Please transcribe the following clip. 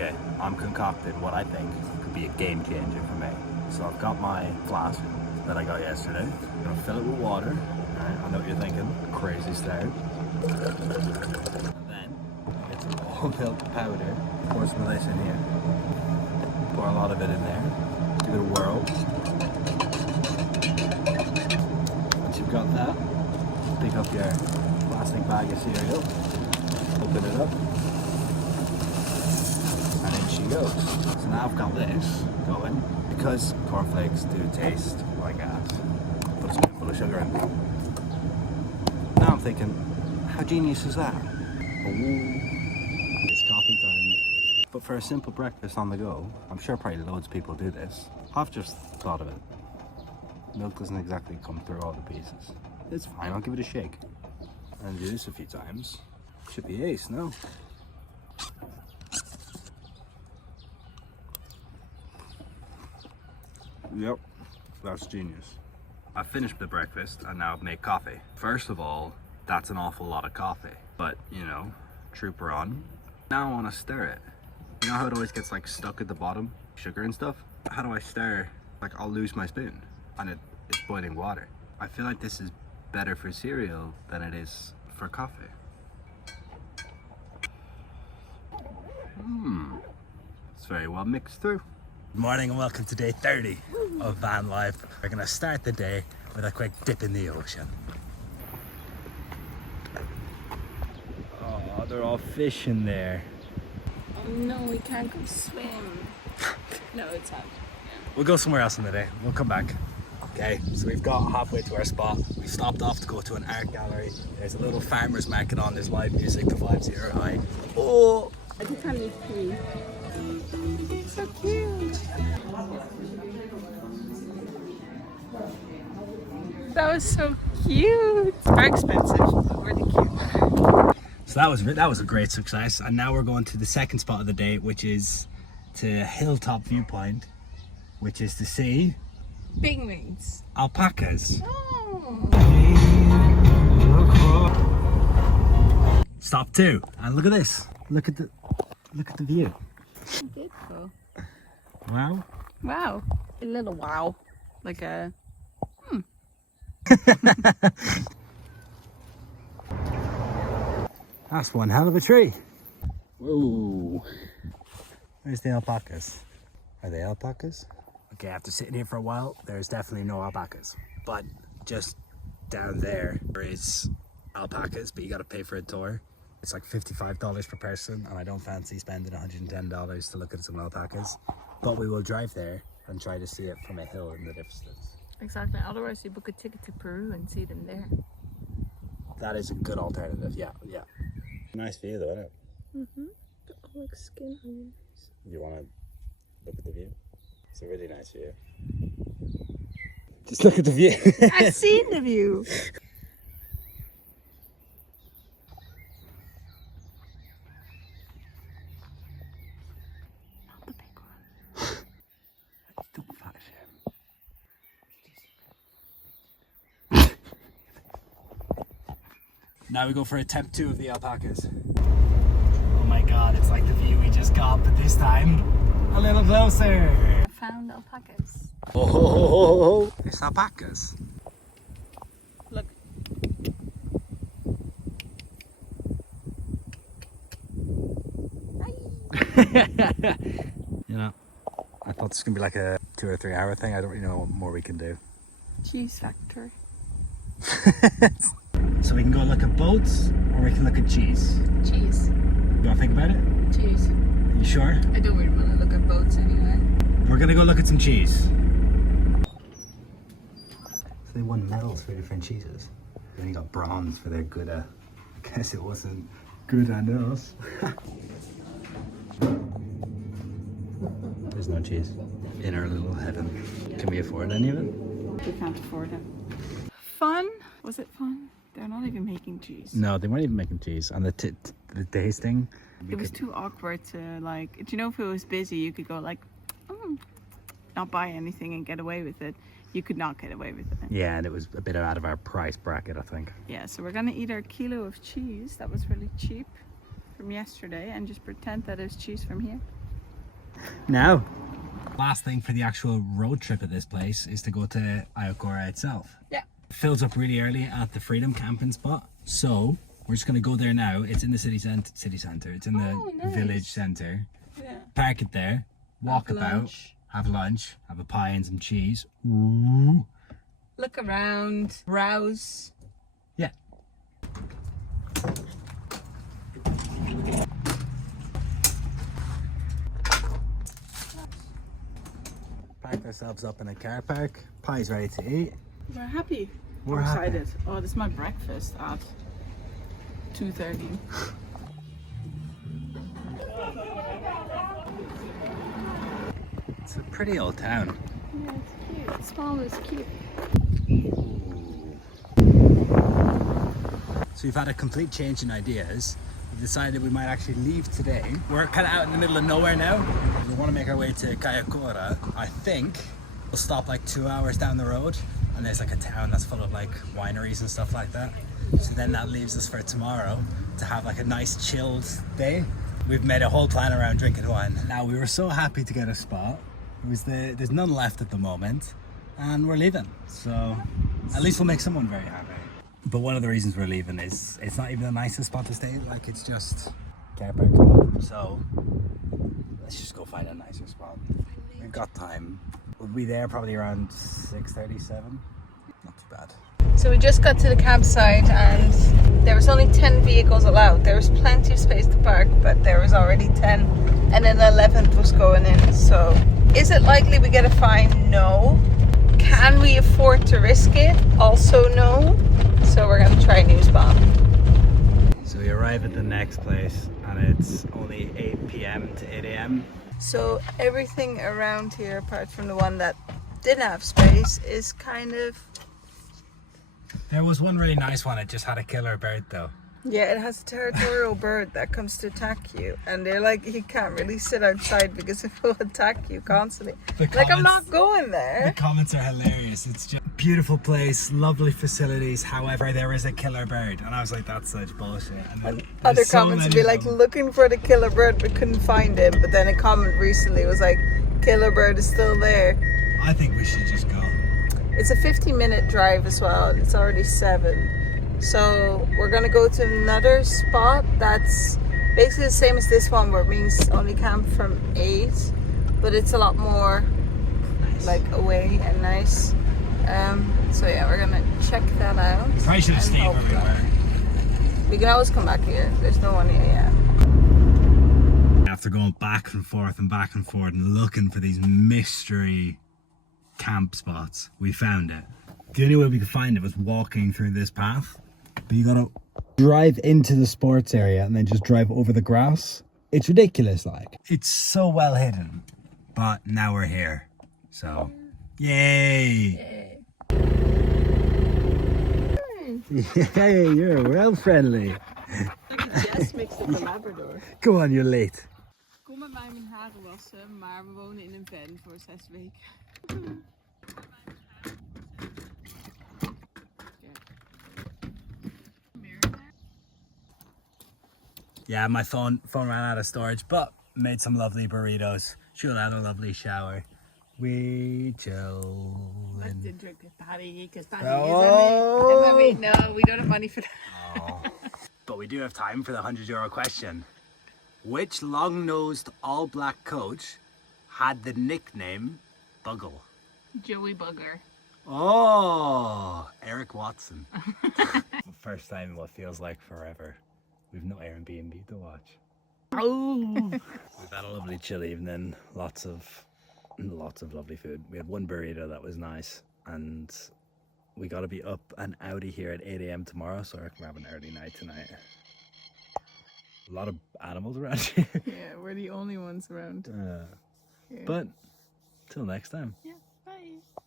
Okay, I'm concocted what I think could be a game changer for me. So I've got my flask that I got yesterday. I'm gonna fill it with water. Alright, I know what you're thinking. Crazy start. And then get some whole milk powder. Pour some of this in here. Pour a lot of it in there. Give it a whirl. Once you've got that, pick up your plastic bag of cereal. Open it up. And in she goes. So now I've got this going. Because cornflakes do taste like ass, put a spoonful of sugar in. Now I'm thinking, how genius is that? Oh, it's coffee time. But for a simple breakfast on the go, I'm sure probably loads of people do this. I've just thought of it. Milk doesn't exactly come through all the pieces. It's fine, I'll give it a shake. And do this a few times. Should be ace, no? Yep, that's genius. I finished the breakfast and now I've made coffee. First of all, that's an awful lot of coffee, but you know, trooper on. Now I want to stir it. You know how it always gets like stuck at the bottom, sugar and stuff? How do I stir? Like I'll lose my spoon and it's boiling water. I feel like this is better for cereal than it is for coffee. It's very well mixed through. Good morning and welcome to day 30 of van life. We're gonna start the day with a quick dip in the ocean. Oh, they're all fish in there. Oh no, we can't go swim. No, it's out. We'll go somewhere else in the day. We'll come back. Okay, so we've got halfway to our spot. We stopped off to go to an art gallery. There's a little farmer's market on. There's live music. The vibes here are high. Oh! I just had these three. So cute. That was so cute. Very expensive, but really cute. So that was a great success. And now we're going to the second spot of the day, which is to Hilltop Viewpoint, which is to see Penguins. alpacas. Oh. Stop 2, and look at this. Look at the view. Beautiful. Wow. Wow. A little wow. Like a That's one hell of a tree. Whoa. Where's the alpacas? Are they alpacas? Okay, after sitting here for a while, there's definitely no alpacas. But just down there is alpacas, but you gotta pay for a tour. It's like $55 per person, and I don't fancy spending $110 to look at some alpacas. But we will drive there and try to see it from a hill in the distance. exactly. Otherwise, you book a ticket to Peru and see them there. That is a good alternative, yeah. Nice view though, isn't it? Mm-hmm. Like skin onions. You want to look at the view? It's a really nice view. Just look at the view. I've seen the view. Not the big one. Don't flash him. Now we go for attempt 2 of the alpacas. Oh my god, it's like the view we just got, but this time a little closer. I found alpacas. Oh, it's alpacas. Look. You know, I thought this was gonna be like a 2 or 3 hour thing. I don't really know what more we can do. Cheese factory. So we can go look at boats, or we can look at cheese. Cheese. You wanna think about it? Cheese. You sure? I don't really want to look at boats anyway. We're gonna go look at some cheese. So they won medals for different cheeses. They only got bronze for their Gouda. I guess it wasn't Gouda nos. There's no cheese in our little heaven. Can we afford any of it? We can't afford it. Fun? Was it fun? They're not even making cheese. No, they weren't even making cheese. And the tasting. It was too awkward to like. Do you know if it was busy, you could go like, not buy anything and get away with it. You could not get away with it. Yeah, and it was a bit out of our price bracket, I think. Yeah, so we're gonna eat our kilo of cheese that was really cheap from yesterday and just pretend that it's cheese from here. Now, last thing for the actual road trip at this place is to go to Akaroa itself. Yeah. It fills up really early at the Freedom camping spot, so we're just gonna go there now. It's in the city center. It's in the nice. village center. Yeah. Park it there. Walk Have about. lunch. Have lunch. Have a pie and some cheese. Ooh. Look around. Browse. Yeah. Packed ourselves up in a car park. Pie's ready to eat. We're happy. We're happy. excited. Oh, this is my breakfast at 2:30. It's a pretty old town. Yeah, it's cute. It's small, it's cute. So we've had a complete change in ideas. We decided we might actually leave today. We're kind of out in the middle of nowhere now. We want to make our way to Akaroa. I think we'll stop like 2 hours down the road, and there's like a town that's full of like wineries and stuff like that. So then that leaves us for tomorrow to have like a nice chilled day. We've made a whole plan around drinking wine. Now we were so happy to get a spot. There's none left at the moment, and we're leaving. So at least we'll make someone very happy. But one of the reasons we're leaving is it's not even the nicest spot to stay. Like, it's just car park spot. So let's just go find a nicer spot. We've got time. We'll be there probably around 6:37. Not too bad. So we just got to the campsite and there was only 10 vehicles allowed. There was plenty of space to park, but there was already 10 and an 11th was going in. So is it likely we get a fine? No. Can we afford to risk it? Also no. So we're going to try a new spot. So we arrive at the next place and it's only 8 p.m. to 8 a.m. So everything around here, apart from the one that didn't have space, is kind of... There was one really nice one. It just had a killer bird though. Yeah, it has a territorial bird that comes to attack you, and they're like, you can't really sit outside because it will attack you constantly. Like, I'm not going there. The comments are hilarious. It's just a beautiful place, lovely facilities. However, there is a killer bird, and I was like, that's such bullshit. And other comments would be like, looking for the killer bird but couldn't find him. But then a comment recently was like, killer bird is still there. I think we should just go. It's a 50-minute drive as well, and it's already 7. So we're gonna go to another spot that's basically the same as this one, where it means only camp from 8, but it's a lot more like away and nice. So yeah, we're gonna check that out. Probably should have stayed where we were. We can always come back here. There's no one here yet. After going back and forth and looking for these mystery camp spots, we found it. The only way we could find it was walking through this path. But you gotta drive into the sports area and then just drive over the grass. It's ridiculous, like. It's so well hidden. But now we're here. So, yay! Yay, you're well friendly. Like a jazz mix with a Labrador. Go on, you're late. Kom met mij mijn haren wassen, maar we wonen in een van voor 6 weken. Yeah, my phone ran out of storage, but made some lovely burritos. Juul had a lovely shower. We chill. I did drink with Paddy because Paddy Oh. is no, we don't have money for that. Oh. But we do have time for the €100 question. Which long-nosed all-black coach had the nickname Buggle? Joey Bugger. Oh, Eric Watson. First time in what feels like forever. We've no Airbnb to watch. Oh! We've had a lovely chill evening. Lots of lovely food. We had one burrito that was nice, and we got to be up and outy here at 8 a.m. tomorrow, so I reckon we're having an early night tonight. A lot of animals around here. Yeah, we're the only ones around. But till next time. Yeah.